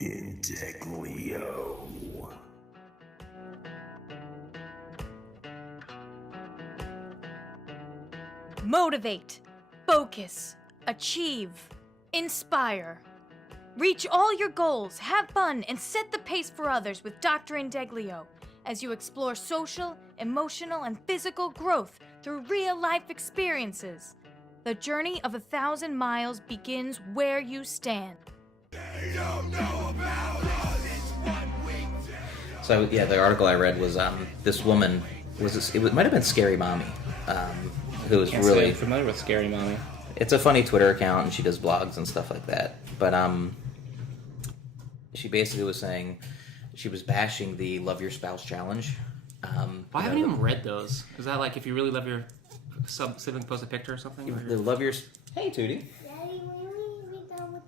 Indeglio. Motivate, focus, achieve, inspire. Reach all your goals, have fun, and set the pace for others with Dr. Indeglio as you explore social, emotional, and physical growth through real-life experiences. The journey of 1,000 miles begins where you stand. So yeah, the article I read was this woman it might have been Scary Mommy, who was Can't say really I'm familiar with Scary Mommy. It's a funny Twitter account and she does blogs and stuff like that. But she basically was saying she was bashing the Love Your Spouse challenge. I haven't even read those. Is that like if you really love your sibling, post a picture or something? The Love Your Hey Tootie. Daddy, when will we be done with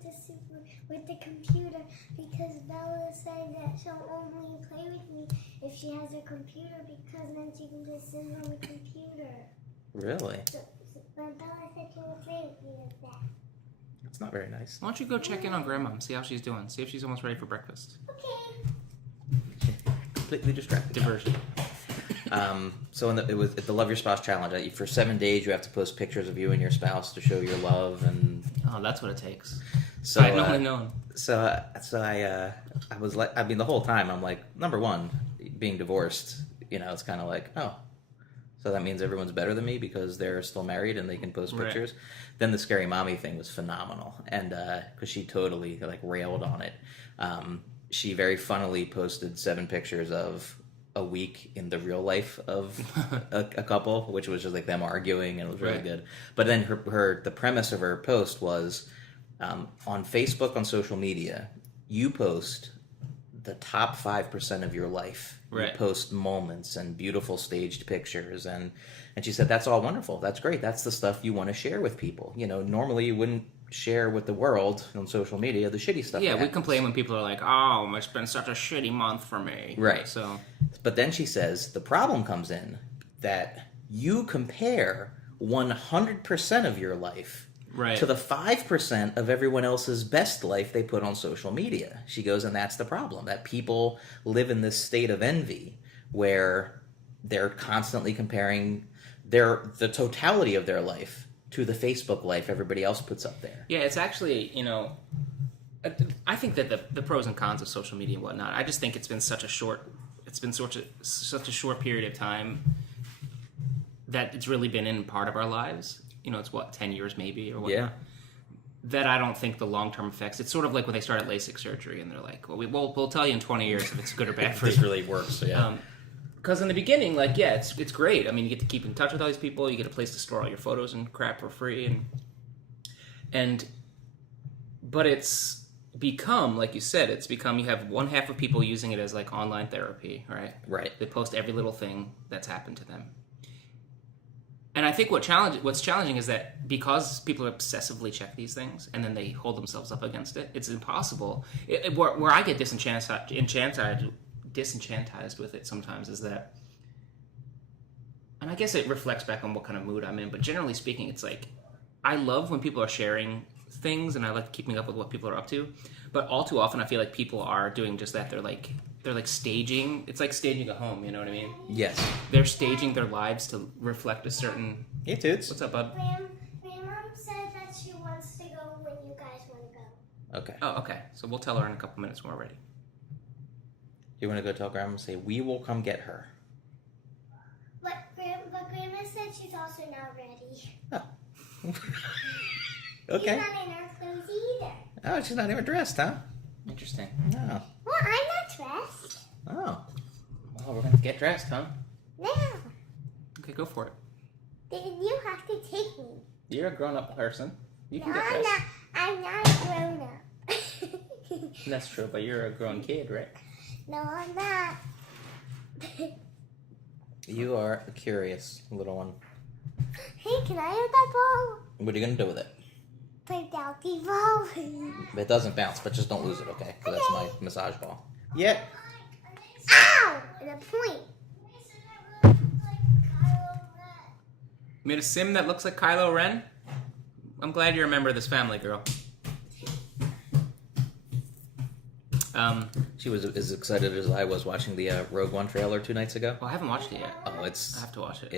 the computer? Because Bella said that she'll only play with me if she has a computer, because then she can just sit on the computer. Really? But Bella said she will play with me like that. That's not very nice. Why don't you go check in on Grandma and see how she's doing? See if she's almost ready for breakfast. Okay. Completely distracted. Diversion. So it was the Love Your Spouse challenge. For 7 days, you have to post pictures of you and your spouse to show your love, and Oh, that's what it takes. so I'd only known. I was like, the whole time I'm like, number one, being divorced, it's kind of like, oh, so that means everyone's better than me because they're still married and they can post Right. pictures. Then the Scary Mommy thing was phenomenal, and because she totally railed on it. She very funnily posted 7 pictures of a week in the real life of a couple, which was just them arguing, and it was really Right. good. But then the premise of her post was, on Facebook, on social media, you post the top 5% of your life. Right. You post moments and beautiful staged pictures, and she said that's all wonderful. That's great. That's the stuff you want to share with people. Normally you wouldn't share with the world on social media the shitty stuff. Yeah, that we happens. complain when people are like, "Oh, it's been such a shitty month for me." Right. So, But then she says the problem comes in that you compare 100% of your life right. to the 5% of everyone else's best life they put on social media. She goes, and that's the problem, that people live in this state of envy where they're constantly comparing the totality of their life to the Facebook life everybody else puts up there. Yeah, it's actually, I think that the pros and cons of social media and whatnot, I just think it's been such a short period of time that it's really been in part of our lives. It's 10 years maybe or whatnot. Yeah. That I don't think the long-term effects, it's sort of like when they started LASIK surgery and they're like, well, we'll tell you in 20 years if it's good or bad for This you. really works, so yeah. Because in the beginning, it's great. I mean, you get to keep in touch with all these people. You get a place to store all your photos and crap for free, but it's become, like you said, you have one half of people using it as online therapy, right? Right. They post every little thing that's happened to them. And I think what's challenging is that because people obsessively check these things and then they hold themselves up against it, it's impossible. Where I get disenchantized with it sometimes is that, and I guess it reflects back on what kind of mood I'm in, but generally speaking, it's I love when people are sharing things and I like keeping up with what people are up to, but all too often I feel like people are doing just that. They're staging. It's like staging a home, you know what I mean? Yes. They're staging their lives to reflect a certain... Hey, Toots. What's up, bud? Grandma said that she wants to go when you guys want to go. Okay. Oh, okay. So we'll tell her in a couple minutes when we're ready. You want to go tell Grandma and say, we will come get her? But Grandma said she's also not ready. Oh. Okay. She's not in her clothes either. Oh, she's not even dressed, huh? Interesting. Oh. Well, I'm not dressed. Oh. Well, we're going to get dressed, huh? No. Okay, go for it. Then you have to take me. You're a grown-up person. You No, can get I'm dressed. not. I'm not a grown up. That's true, but you're a grown kid, right? No, I'm not. You are a curious little one. Hey, can I have that ball? What are you going to do with it? Play donkey ball. It doesn't bounce, but just don't lose it, okay? Because that's my massage ball. Yeah. Ow! And a point. You made a sim that looks like Kylo Ren? I'm glad you're a member of this family, girl. She was as excited as I was watching the Rogue One trailer 2 nights ago. Well, I haven't watched it yet. Oh, I have to watch it.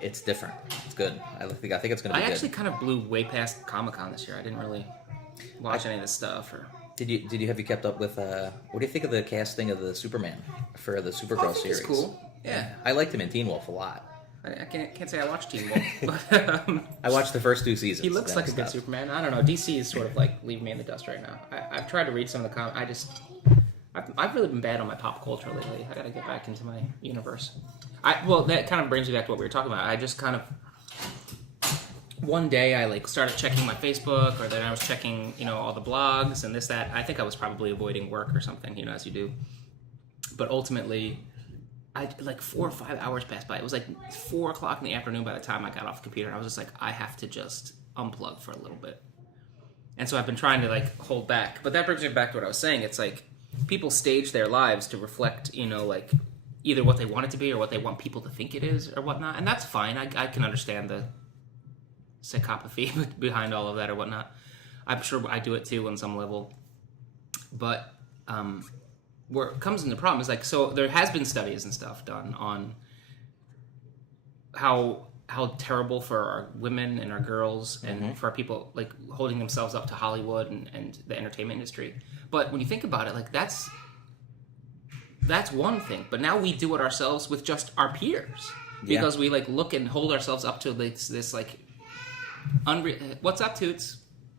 It's different. It's good. I think it's going to be good. I actually kind of blew way past Comic-Con this year. I didn't really watch any of this stuff. Have you kept up with what do you think of the casting of the Superman for the Supergirl series? It's cool. Yeah. I liked him in Teen Wolf a lot. I can't say I watched Teen Wolf, but I watched the first 2 seasons. he looks like a good Superman. I don't know. DC is sort of like leaving me in the dust right now. I've tried to read some of the comics. I've really been bad on my pop culture lately. I got to get back into my universe. Well, that kind of brings me back to what we were talking about. I just kind of one day I like started checking my Facebook, or then I was checking all the blogs and this that. I think I was probably avoiding work or something, as you do. But ultimately, like 4 or 5 hours passed by. It was like 4 o'clock in the afternoon by the time I got off the computer. And I was just like, I have to just unplug for a little bit. And so I've been trying to like hold back. But that brings me back to what I was saying. It's like people stage their lives to reflect, like either what they want it to be or what they want people to think it is or whatnot. And that's fine. I can understand the psychopathy behind all of that or whatnot. I'm sure I do it too on some level. But where it comes into the problem is like, so there has been studies and stuff done on how terrible for our women and our girls and for our people like holding themselves up to Hollywood and the entertainment industry. But when you think about it, like that's one thing. But now we do it ourselves with just our peers because we like look and hold ourselves up to this like what's up, Toots?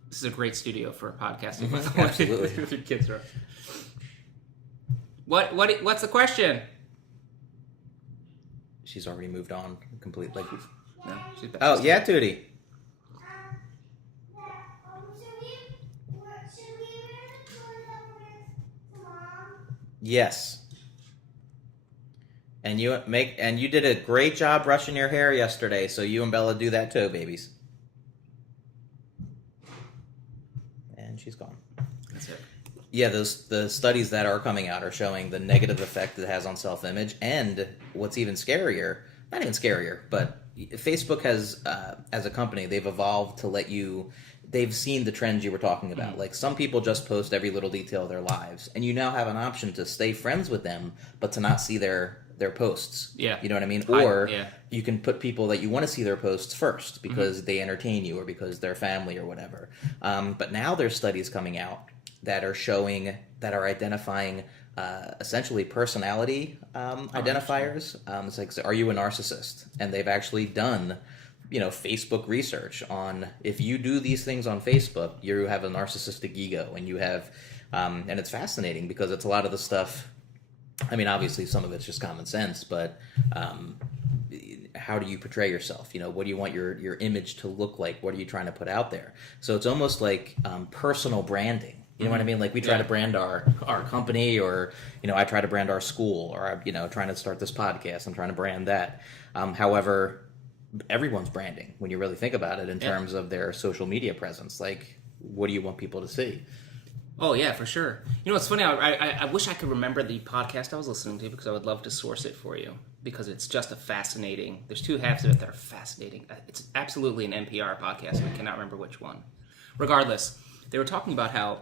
This is a great studio for podcasting. Absolutely. With your kids are. What's the question? She's already moved on completely. No, she's back. Oh, yeah, Tootie. Yes. And you did a great job brushing your hair yesterday, so you and Bella do that too, babies. And she's gone. That's it. Yeah, the studies that are coming out are showing the negative effect it has on self-image, and what's even scarier, not even scarier, but Facebook has, as a company, they've evolved to let you, they've seen the trends you were talking about. Mm-hmm. Like, some people just post every little detail of their lives, and you now have an option to stay friends with them, but to not see their posts. Yeah. You know what I mean? Or you can put people that you want to see their posts first because they entertain you or because they're family or whatever. But now there's studies coming out that are identifying essentially personality identifiers. It's like, so are you a narcissist? And they've actually done, Facebook research on if you do these things on Facebook, you have a narcissistic ego, and you have, and it's fascinating because it's a lot of the stuff. I mean, obviously some of it's just common sense, but how do you portray yourself? What do you want your image to look like? What are you trying to put out there? So it's almost like personal branding. You know what I mean? Like we try to brand our company, or, I try to brand our school, or, trying to start this podcast. I'm trying to brand that. However, everyone's branding when you really think about it in terms of their social media presence. Like, what do you want people to see? Oh, yeah, for sure. It's funny. I wish I could remember the podcast I was listening to because I would love to source it for you because it's just there's two halves of it that are fascinating. It's absolutely an NPR podcast. I cannot remember which one. Regardless, they were talking about how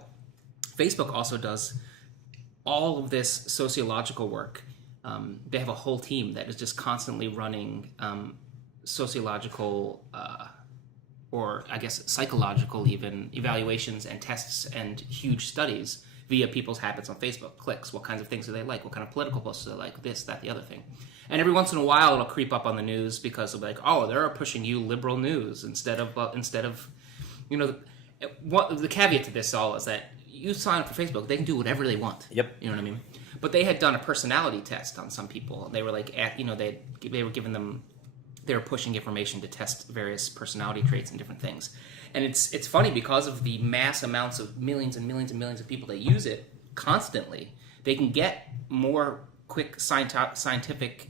Facebook also does all of this sociological work. They have a whole team that is just constantly running sociological or I guess psychological even evaluations and tests and huge studies via people's habits on Facebook, clicks, what kinds of things do they like, what kind of political posts do they like, this, that, the other thing. And every once in a while it'll creep up on the news because of like, oh, they're pushing you liberal news instead of the caveat to this all is that you sign up for Facebook, they can do whatever they want. Yep. You know what I mean? But they had done a personality test on some people. They were like, they were giving them, they were pushing information to test various personality traits and different things. And it's funny because of the mass amounts of millions and millions and millions of people that use it constantly, they can get more quick scientific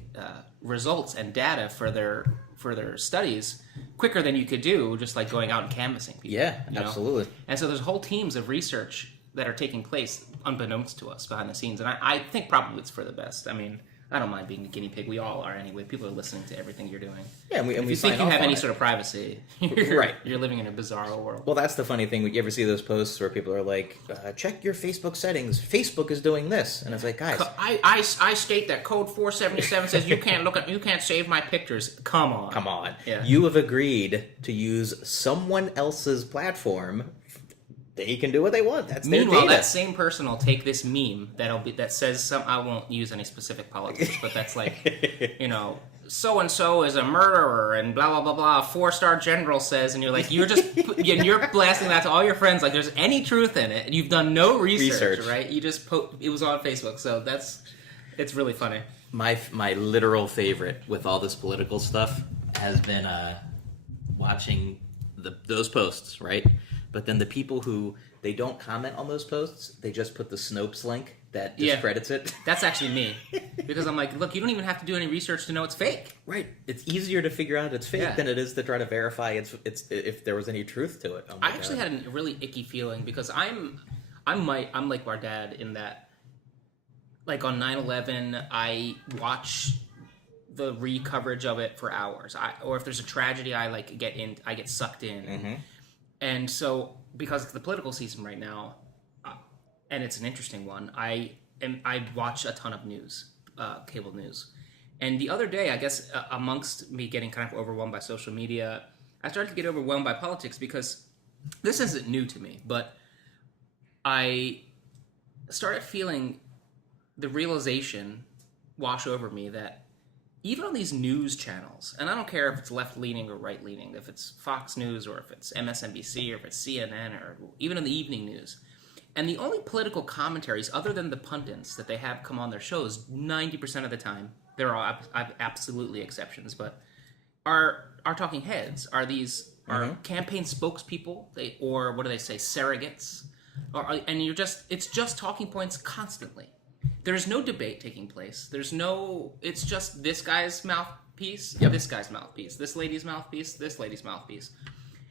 results and data for their studies quicker than you could do just like going out and canvassing people. Yeah, absolutely. And so there's whole teams of research that are taking place unbeknownst to us behind the scenes. And I think probably it's for the best. I mean, I don't mind being the guinea pig. We all are anyway. People are listening to everything you're doing. Yeah, and if we you think sign you off have on any it. sort of privacy, you're living in a bizarre world. Well, that's the funny thing. You ever see those posts where people are like, check your Facebook settings. Facebook is doing this. And it's like, guys. I state that code 477 says you can't save my pictures. Come on. Come on. Yeah. You have agreed to use someone else's platform. They can do what they want. That's their Meanwhile, data. that same person will take this meme that says some. I won't use any specific politics, but that's like, so and so is a murderer and blah blah blah blah. 4-star general says, and you're like, you're blasting that to all your friends like there's any truth in it. You've done no research. Right? You just it was on Facebook, so it's really funny. My literal favorite with all this political stuff has been watching those posts, right? But then the people who, they don't comment on those posts, they just put the Snopes link that discredits it. That's actually me. Because I'm like, look, you don't even have to do any research to know it's fake. Right. It's easier to figure out it's fake than it is to try to verify it's if there was any truth to it. Oh my I actually God. had a really icky feeling because I'm like our dad in that, like on 9/11, I watch the re-coverage of it for hours. Or if there's a tragedy, I get sucked in. Mm-hmm. And so, because it's the political season right now, and it's an interesting one, I watch a ton of news, cable news. And the other day, I guess, amongst me getting kind of overwhelmed by social media, I started to get overwhelmed by politics because this isn't new to me, but I started feeling the realization wash over me that even on these news channels, and I don't care if it's left-leaning or right-leaning, if it's Fox News or if it's MSNBC or if it's CNN or even in the evening news, and the only political commentaries other than the pundits that they have come on their shows 90% of the time, there are absolutely exceptions, but are talking heads, are campaign spokespeople, or what do they say, surrogates, and it's just talking points constantly. There's no debate taking place. It's just this guy's mouthpiece, this guy's mouthpiece, this lady's mouthpiece, this lady's mouthpiece.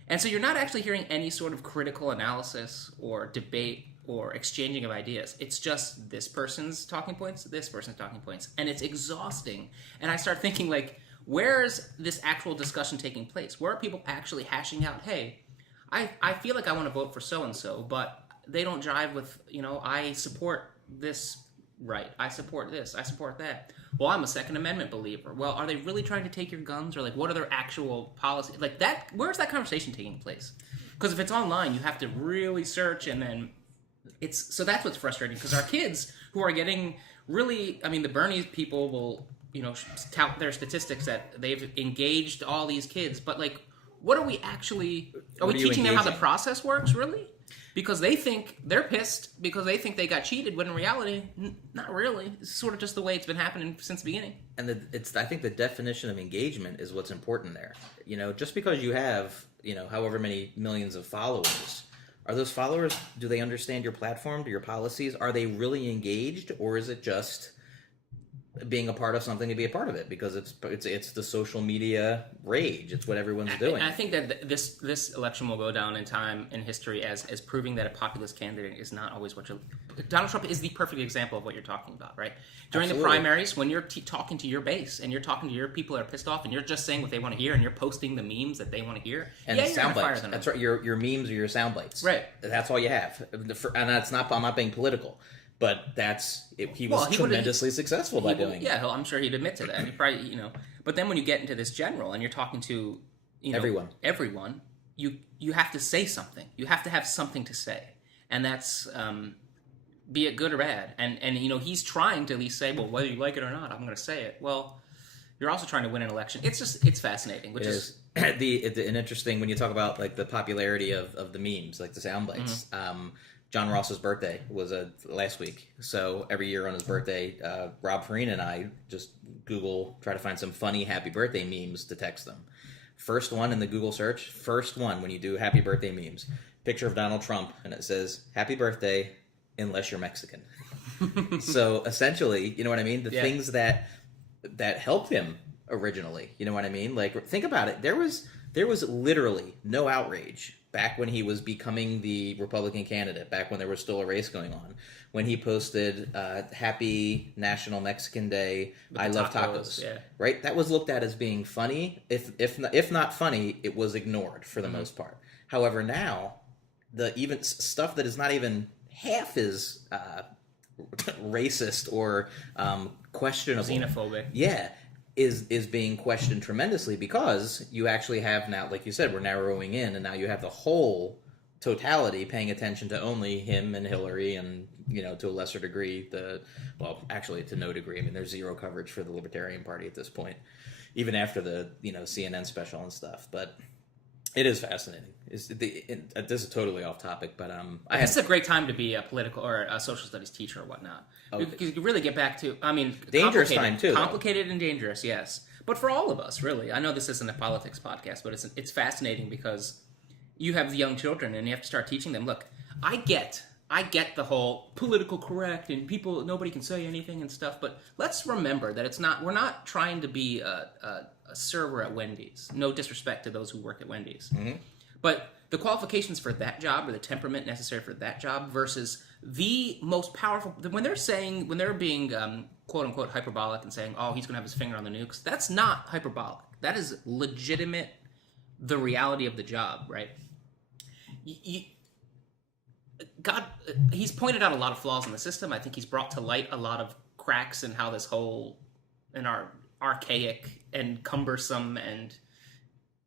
And so you're not actually hearing any sort of critical analysis or debate or exchanging of ideas. It's just this person's talking points, this person's talking points. And it's exhausting. And I start thinking, like, where's this actual discussion taking place? Where are people actually hashing out, hey, I feel like I want to vote for so-and-so, but they don't jive with, I support this right, I support this, I support that. Well, I'm a Second Amendment believer. Well, are they really trying to take your guns, or like what are their actual policies? Like that, where's that conversation taking place? Because if it's online, you have to really search, and then so that's what's frustrating. Because our kids who are getting really, the Bernie people will, tout their statistics that they've engaged all these kids, but like, what are we actually? Are we teaching them how the process works? Really? Because they think they're pissed because they think they got cheated, when in reality, not really. It's sort of just the way it's been happening since the beginning. And I think the definition of engagement is what's important there. Just because you have, however many millions of followers, are those followers, do they understand your platform, do your policies? Are they really engaged, or is it just being a part of something to be a part of it? Because it's the social media rage. It's what everyone's doing. And I think that this election will go down in time in history as proving that a populist candidate is not always what you're... Donald Trump is the perfect example of what you're talking about, right? During the primaries, when you're talking to your base and you're talking to your people that are pissed off and you're just saying what they want to hear and you're posting the memes that they want to hear, and you're sound gonna bites. fire them. That's right. Your memes are your sound bites. Right. That's all you have. And that's not. I'm not being political. But he was tremendously successful by doing it. Yeah, I'm sure he'd admit to that. He probably, But then when you get into this general and you're talking to, everyone, you have to say something. You have to have something to say, and that's be it good or bad. And he's trying to at least say, well, whether you like it or not, I'm going to say it. Well, you're also trying to win an election. It's fascinating. Which is an interesting when you talk about like the popularity of the memes, like the sound bites. Mm-hmm. John Ross's birthday was last week, so every year on his birthday, Rob Farina and I just try to find some funny happy birthday memes to text them. First one in the Google search, when you do happy birthday memes, picture of Donald Trump, and it says, happy birthday, unless you're Mexican. So essentially, you know what I mean? The things that helped him originally, you know what I mean? Like, think about it. There was There was literally no outrage back when he was becoming the Republican candidate, back when there was still a race going on, when he posted Happy National Mexican Day, I love tacos. Yeah. Right? That was looked at as being funny. If not funny, it was ignored for the most part. However, now, the even stuff that is not even half as racist or questionable, xenophobic, is being questioned tremendously, because you actually have now, like you said, we're narrowing in, and now you have the whole totality paying attention to only him and Hillary, and to a lesser degree actually to no degree. I mean, there's zero coverage for the Libertarian Party at this point, even after the CNN special and stuff. But it is fascinating. This is totally off topic, but this is a great time to be a political or a social studies teacher or whatnot. Okay. Because you can really get back to, dangerous time too. Complicated and dangerous, yes. But for all of us, really. I know this isn't a politics podcast, but it's fascinating because you have young children and you have to start teaching them. Look, I get the whole political correct and nobody can say anything and stuff, but let's remember that we're not trying to be a server at Wendy's. No disrespect to those who work at Wendy's. Mm-hmm. But the qualifications for that job, or the temperament necessary for that job, versus the most powerful, when they're being quote unquote hyperbolic and saying, oh, he's going to have his finger on the nukes, that's not hyperbolic. That is legitimate, the reality of the job, right? God, he's pointed out a lot of flaws in the system. I think he's brought to light a lot of cracks in how this whole, in our archaic and cumbersome and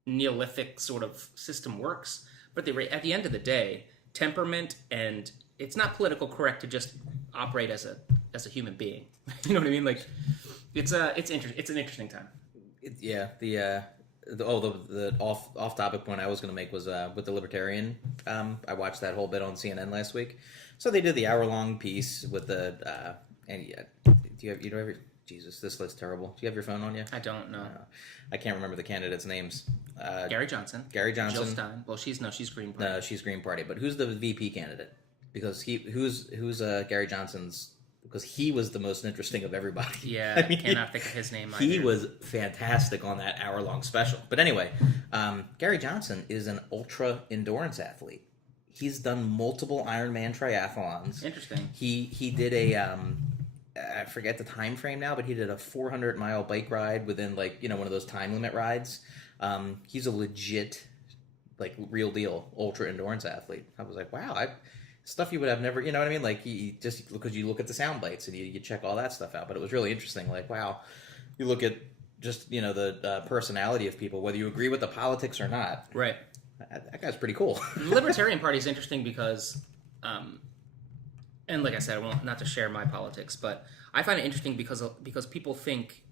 Neolithic sort of system works. But at the end of the day, temperament, and it's not political correct to just operate as a human being. You know what I mean? Like, it's an interesting time. The off topic point I was going to make was with the Libertarian. I watched that whole bit on CNN last week. So they did the hour-long piece with the Jesus, this looks terrible. Do you have your phone on you? I don't know. I can't remember the candidates' names. Gary Johnson. Jill Stein. Well, she's Green Party. No, she's Green Party. But who's the VP candidate? Because who's Gary Johnson's? Because he was the most interesting of everybody. Yeah, I cannot think of his name either. He was fantastic on that hour-long special. But anyway, Gary Johnson is an ultra endurance athlete. He's done multiple Ironman triathlons. Interesting. He did I forget the time frame now, but he did a 400-mile bike ride within one of those time limit rides. He's a legit, real deal ultra endurance athlete. I was like, wow, stuff you would have never, you know what I mean? Like, just because you look at the sound bites and you check all that stuff out. But it was really interesting. Like, wow, you look at just, the personality of people, whether you agree with the politics or not. Right. That guy's pretty cool. The Libertarian Party is interesting because, and like I said, I want not to share my politics, but I find it interesting because people think,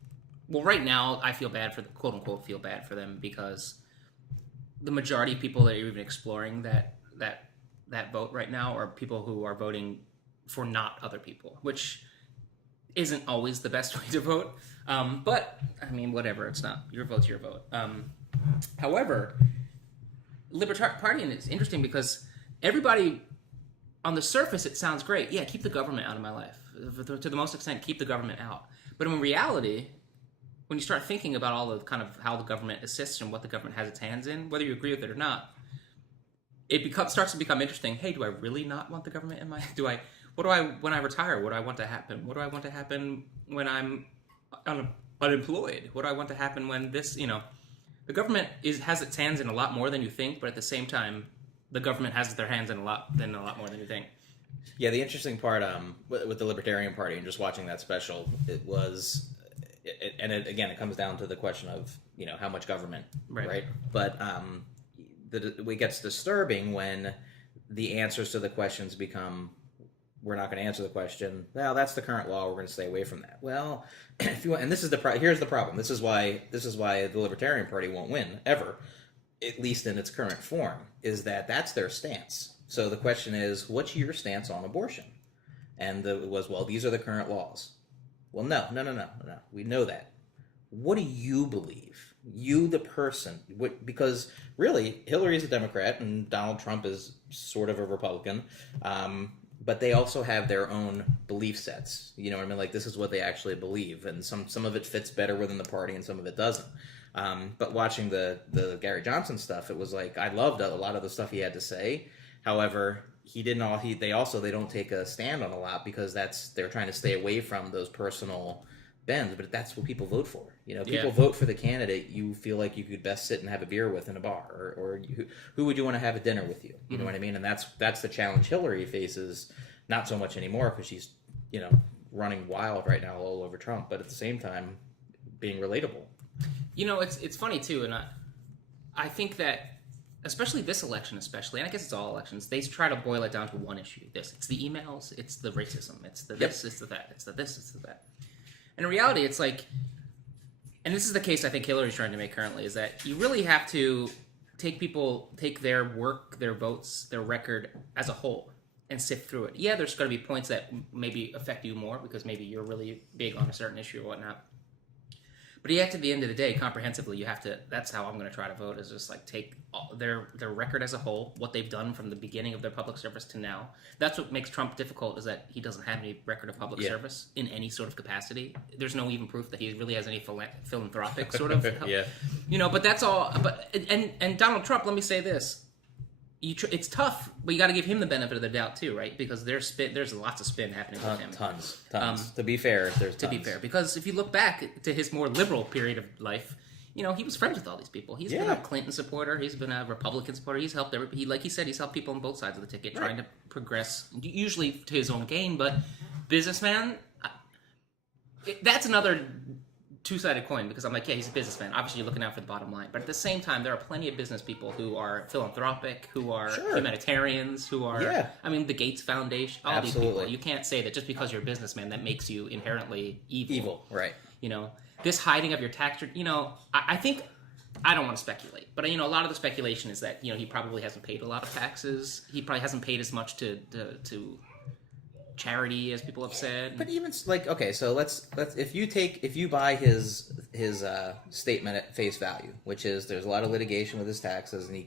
well, right now I feel bad for the quote unquote feel bad for them because the majority of people that are even exploring that vote right now are people who are voting for not other people, which isn't always the best way to vote. But I mean, whatever, it's not your vote's your vote. However, Libertarian is interesting because everybody, on the surface, it sounds great. Yeah, keep the government out of my life. To the most extent, keep the government out. But in reality, when you start thinking about all the kind of how the government assists and what the government has its hands in, whether you agree with it or not, it starts to become interesting. Hey, do I really not want the government in my? When I retire? What do I want to happen? What do I want to happen when I'm unemployed? What do I want to happen when this? The government has its hands in a lot more than you think, but at the same time, the government has their hands in a lot more than you think. Yeah, the interesting part with the Libertarian Party and just watching that special, it comes down to the question of how much government, right? But it gets disturbing when the answers to the questions become, we're not going to answer the question. Well, that's the current law. We're going to stay away from that. Well, if you want, and here's the problem. This is why the Libertarian Party won't win ever, at least in its current form. Is that's their stance. So the question is, what's your stance on abortion? And it was, well, these are the current laws. Well, no. We know that. What do you believe? You, the person. Because really, Hillary's a Democrat and Donald Trump is sort of a Republican. But they also have their own belief sets. You know what I mean? Like, this is what they actually believe. And some of it fits better within the party and some of it doesn't. But watching the Gary Johnson stuff, it was like I loved a lot of the stuff he had to say. However, they don't take a stand on a lot because they're trying to stay away from those personal bends. But that's what people vote for. People vote for the candidate you feel like you could best sit and have a beer with in a bar, or who would you want to have a dinner with you? You know what I mean? And that's the challenge Hillary faces. Not so much anymore because she's running wild right now all over Trump, but at the same time being relatable. It's funny too, and I think that especially this election, and I guess it's all elections, they try to boil it down to one issue. It's the emails, it's the racism, it's the this, it's the that, it's the this, it's the that. And in reality, it's like, and this is the case I think Hillary's trying to make currently, is that you really have to take their work, their votes, their record as a whole and sift through it. Yeah, there's going to be points that maybe affect you more because maybe you're really big on a certain issue or whatnot. But at the end of the day, comprehensively, you have to. That's how I'm going to try to vote. Is just like take their record as a whole, what they've done from the beginning of their public service to now. That's what makes Trump difficult. Is that he doesn't have any record of public service in any sort of capacity. There's no even proof that he really has any philanthropic sort of. But that's all. But and Donald Trump. Let me say this. It's tough, but you got to give him the benefit of the doubt too, right? Because there's lots of spin happening with him. Tons. To be fair, there's tons. To be fair, because if you look back to his more liberal period of life, he was friends with all these people. He's been a Clinton supporter. He's been a Republican supporter. He's helped everybody. Like he said, he's helped people on both sides of the ticket, trying to progress, usually to his own gain. But businessman, that's another two-sided coin, because I'm like, yeah, he's a businessman. Obviously, you're looking out for the bottom line. But at the same time, there are plenty of business people who are philanthropic, who are humanitarians, who are, the Gates Foundation, all these people. You can't say that just because you're a businessman, that makes you inherently evil. Right. This hiding of your tax, I think, I don't want to speculate, but, a lot of the speculation is that, he probably hasn't paid a lot of taxes. He probably hasn't paid as much to charity as people have said. But even like, okay, so let's if you buy his statement at face value, which is there's a lot of litigation with his taxes, and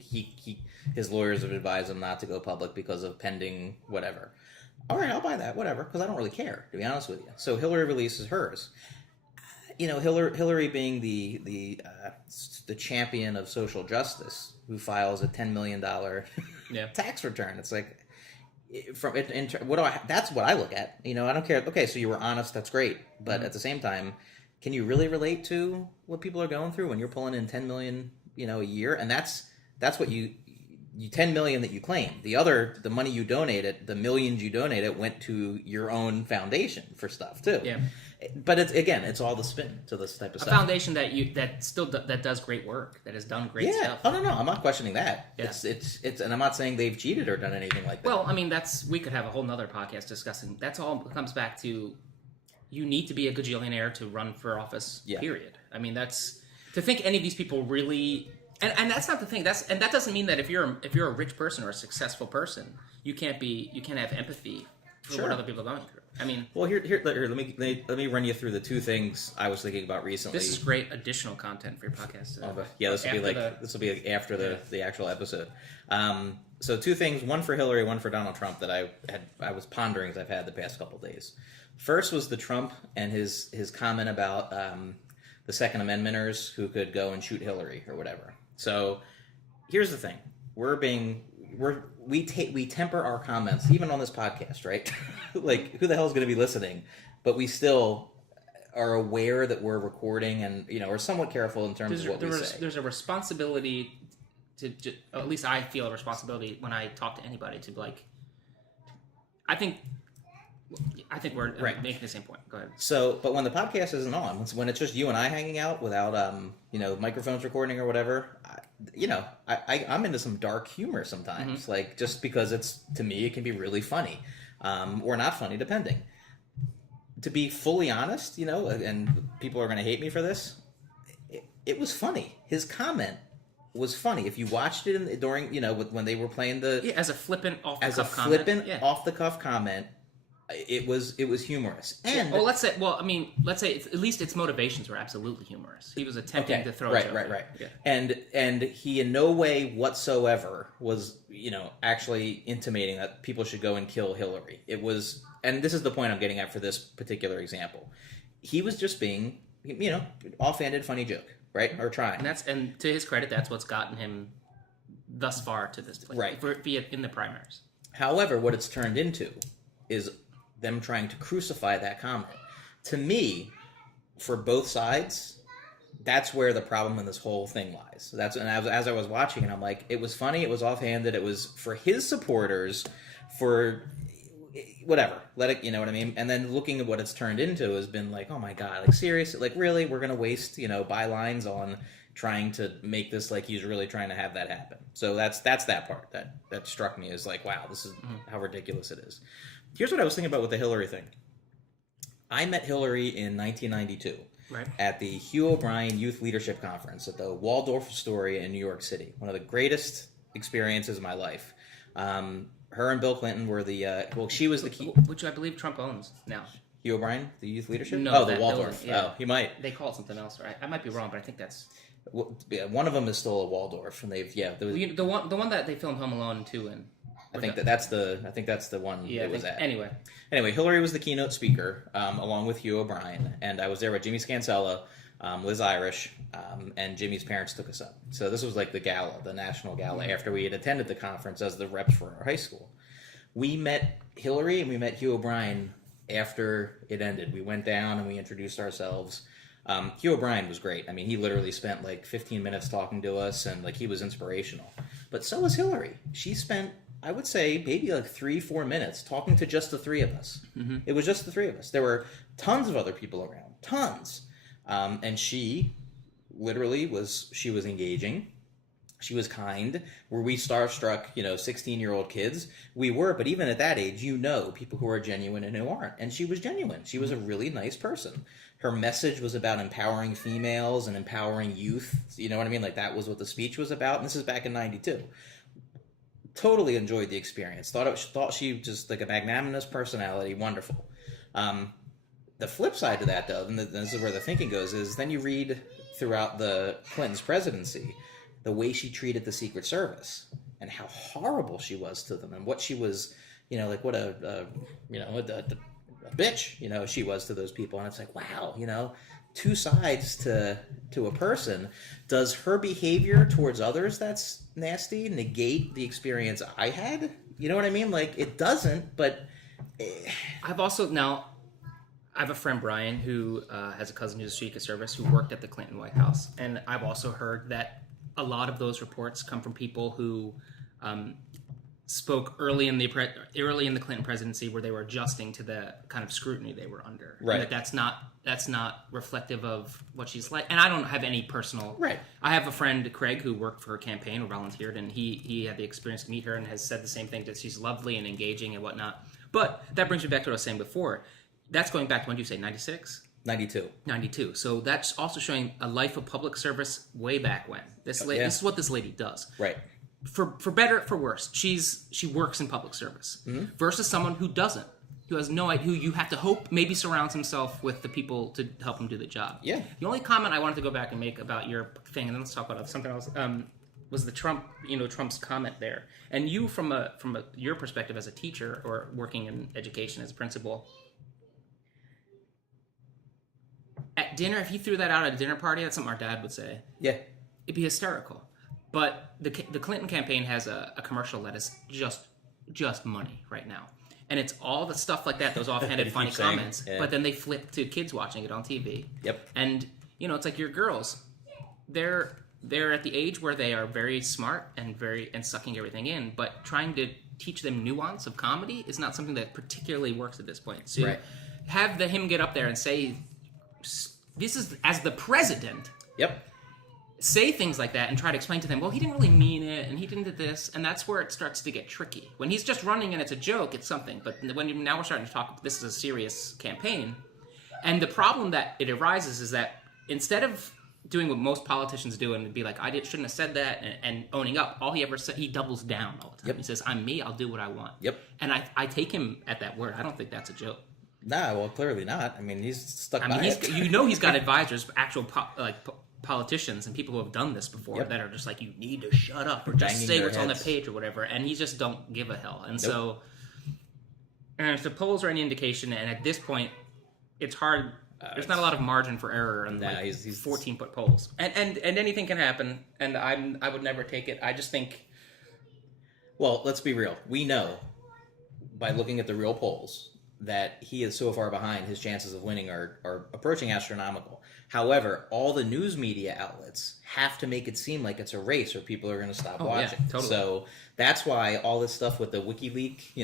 his lawyers have advised him not to go public because of pending whatever. All right, I'll buy that, whatever, because I don't really care, to be honest with you. So Hillary releases hers. Hillary being the champion of social justice, who files a $10 million tax return. It's like, that's what I look at. I don't care. Okay, so you were honest. That's great. But at the same time, can you really relate to what people are going through when you're pulling in $10 million, a year? And that's what you $10 million that you claim. The money you donated, the millions you donated, went to your own foundation for stuff too. Yeah. But it's all the spin to this type of stuff. A foundation that does great work, that has done great stuff. Oh no, I'm not questioning that. Yeah. It's and I'm not saying they've cheated or done anything like that. Well, we could have a whole nother podcast discussing. That's all comes back to, you need to be a gajillionaire to run for office. Yeah. Period. That's to think any of these people really. And that's not the thing. That doesn't mean that if you're a rich person or a successful person, you can't have empathy for what other people are going through. Well, here, let me run you through the two things I was thinking about recently. This is great additional content for your podcast. This will be after the actual episode. So two things, one for Hillary, one for Donald Trump, that I was pondering as I've had the past couple of days. First was the Trump and his comment about the Second Amendmenters who could go and shoot Hillary or whatever. So here's the thing: we temper our comments even on this podcast, right? Like, who the hell is going to be listening? But we still are aware that we're recording, and are somewhat careful in terms of what we say. There's a responsibility to at least I feel a responsibility when I talk to anybody to I think we're making the same point. Go ahead. So, but when the podcast isn't on, when it's just you and I hanging out without microphones recording or whatever, I'm into some dark humor sometimes. Mm-hmm. Like, just because to me it can be really funny, or not funny, depending. To be fully honest, and people are going to hate me for this, it was funny. His comment was funny. If you watched it during when they were playing as a flippant off the cuff comment. It was humorous, and let's say at least its motivations were absolutely humorous. He was attempting to throw a joke. Right. Yeah. And he in no way whatsoever was actually intimating that people should go and kill Hillary. It was, and this is the point I'm getting at for this particular example. He was just being offhanded, funny joke. right? Or trying. And to his credit, that's what's gotten him thus far to this point. Right. In the primaries. However, what it's turned into is them trying to crucify that comment. To me, for both sides, that's where the problem in this whole thing lies. As I was watching it, I'm like, it was funny, it was offhanded, it was for his supporters, for whatever, let it, you know what I mean? And then looking at what it's turned into has been like, oh my god, like seriously, like really, we're gonna waste, bylines on trying to make this like he's really trying to have that happen. So that's that part that struck me as like, wow, this is how ridiculous it is. Here's what I was thinking about with the Hillary thing. I met Hillary in 1992. Right. At the Hugh O'Brien Youth Leadership Conference at the Waldorf Astoria in New York City. One of the greatest experiences of my life. Her and Bill Clinton were she was the key. Which I believe Trump owns now. Hugh O'Brien, the youth leadership? No, the Waldorf. Building, yeah. Oh, he might. They call it something else, right? I might be wrong, but I think that's... One of them is still a Waldorf, and they've, the one that they filmed Home Alone 2 in. I think that's the one it was at. Anyway, Hillary was the keynote speaker, along with Hugh O'Brien, and I was there with Jimmy Scansella, Liz Irish, and Jimmy's parents took us up. So this was like the gala, the national gala, after we had attended the conference as the reps for our high school. We met Hillary and we met Hugh O'Brien after it ended. We went down and we introduced ourselves. Hugh O'Brien was great. I mean, he literally spent like 15 minutes talking to us, and like he was inspirational. But so was Hillary. She spent, I would say, maybe like 3-4 minutes talking to just the three of us. Mm-hmm. It was just the three of us. There were tons of other people around, tons. And she literally was engaging. She was kind. Were we starstruck, 16-year-old kids? We were, but even at that age, people who are genuine and who aren't. And she was genuine. She was a really nice person. Her message was about empowering females and empowering youth. You know what I mean? Like, that was what the speech was about. And this is back in 92. Totally enjoyed the experience. Thought she was just like a magnanimous personality. Wonderful. The flip side to that, though, and this is where the thinking goes, is then you read throughout the Clinton's presidency the way she treated the Secret Service and how horrible she was to them, and what she was, what a bitch, she was to those people. And it's like, wow, two sides to a person. Does her behavior towards others that's nasty negate the experience I had? You know what I mean? Like, it doesn't, but... I have a friend, Brian, who has a cousin who's a Secret Service who worked at the Clinton White House. And I've also heard that a lot of those reports come from people who spoke early in the Clinton presidency, where they were adjusting to the kind of scrutiny they were under. Right. And that's not reflective of what she's like. And I don't have any personal... Right. I have a friend, Craig, who worked for her campaign or volunteered, and he had the experience to meet her and has said the same thing, that she's lovely and engaging and whatnot. But that brings me back to what I was saying before. That's going back to, when did you say, 96? 92. So that's also showing a life of public service way back when. This is what this lady does. Right. For better, for worse, she works in public service, versus someone who doesn't, who has no idea, who you have to hope maybe surrounds himself with the people to help him do the job. Yeah. The only comment I wanted to go back and make about your thing, and then let's talk about something else, was the Trump's comment there. And you, from your perspective as a teacher or working in education as a principal, at dinner, if he threw that out at a dinner party, that's something our dad would say. Yeah. It'd be hysterical. But the Clinton campaign has a commercial that is just money right now. And it's all the stuff like that, those offhanded funny comments. Yeah. But then they flip to kids watching it on TV. Yep. And, it's like your girls. They're at the age where they are very smart and sucking everything in. But trying to teach them nuance of comedy is not something that particularly works at this point. So have him get up there and say... This is, as the president, say things like that and try to explain to them, well, he didn't really mean it, and he didn't do this, and that's where it starts to get tricky. When he's just running and it's a joke, it's something, but now we're starting to talk, this is a serious campaign, and the problem that it arises is that instead of doing what most politicians do and be like, shouldn't have said that, and owning up, all he ever said, he doubles down all the time. He says, I'm me, I'll do what I want. And I take him at that word. I don't think that's a joke. Nah, well, clearly not. I mean, he's stuck by it. He's got advisors, actual politicians and people who have done this before that are just like, you need to shut up or just say what's on the page or whatever, and he just don't give a hell. And so, and if the polls are any indication, and at this point, it's hard There's not a lot of margin for error in he's 14-foot poles, and anything can happen. And I would never take it. I just think. Well, let's be real. We know by looking at the real polls that he is so far behind. His chances of winning are approaching astronomical. However, all the news media outlets have to make it seem like it's a race, or people are going to stop watching. Yeah, totally. So that's why all this stuff with the WikiLeaks,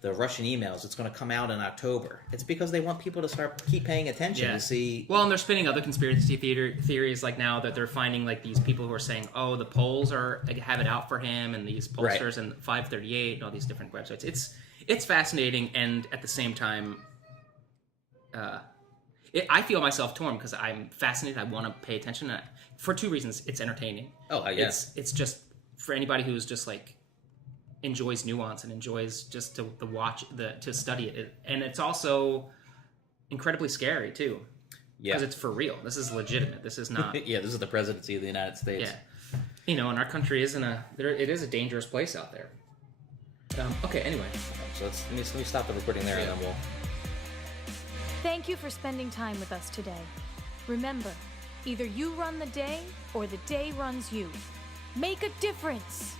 the Russian emails, it's going to come out in October. It's because they want people to keep paying attention to see. Well, and they're spinning other conspiracy theories, like now that they're finding like these people who are saying, oh, the polls have it out for him, and these pollsters and 538 and all these different websites. It's fascinating, and at the same time, I feel myself torn because I'm fascinated. I want to pay attention for two reasons. It's entertaining. Oh, yes. It's just for anybody who's just like enjoys nuance and enjoys just to watch to study it, and it's also incredibly scary too. Yeah, because it's for real. This is legitimate. This is not. Yeah, this is the presidency of the United States. Yeah, and our country isn't it is a dangerous place out there. Okay. Anyway, so let me stop the recording there, and then we'll. Thank you for spending time with us today. Remember, either you run the day or the day runs you. Make a difference!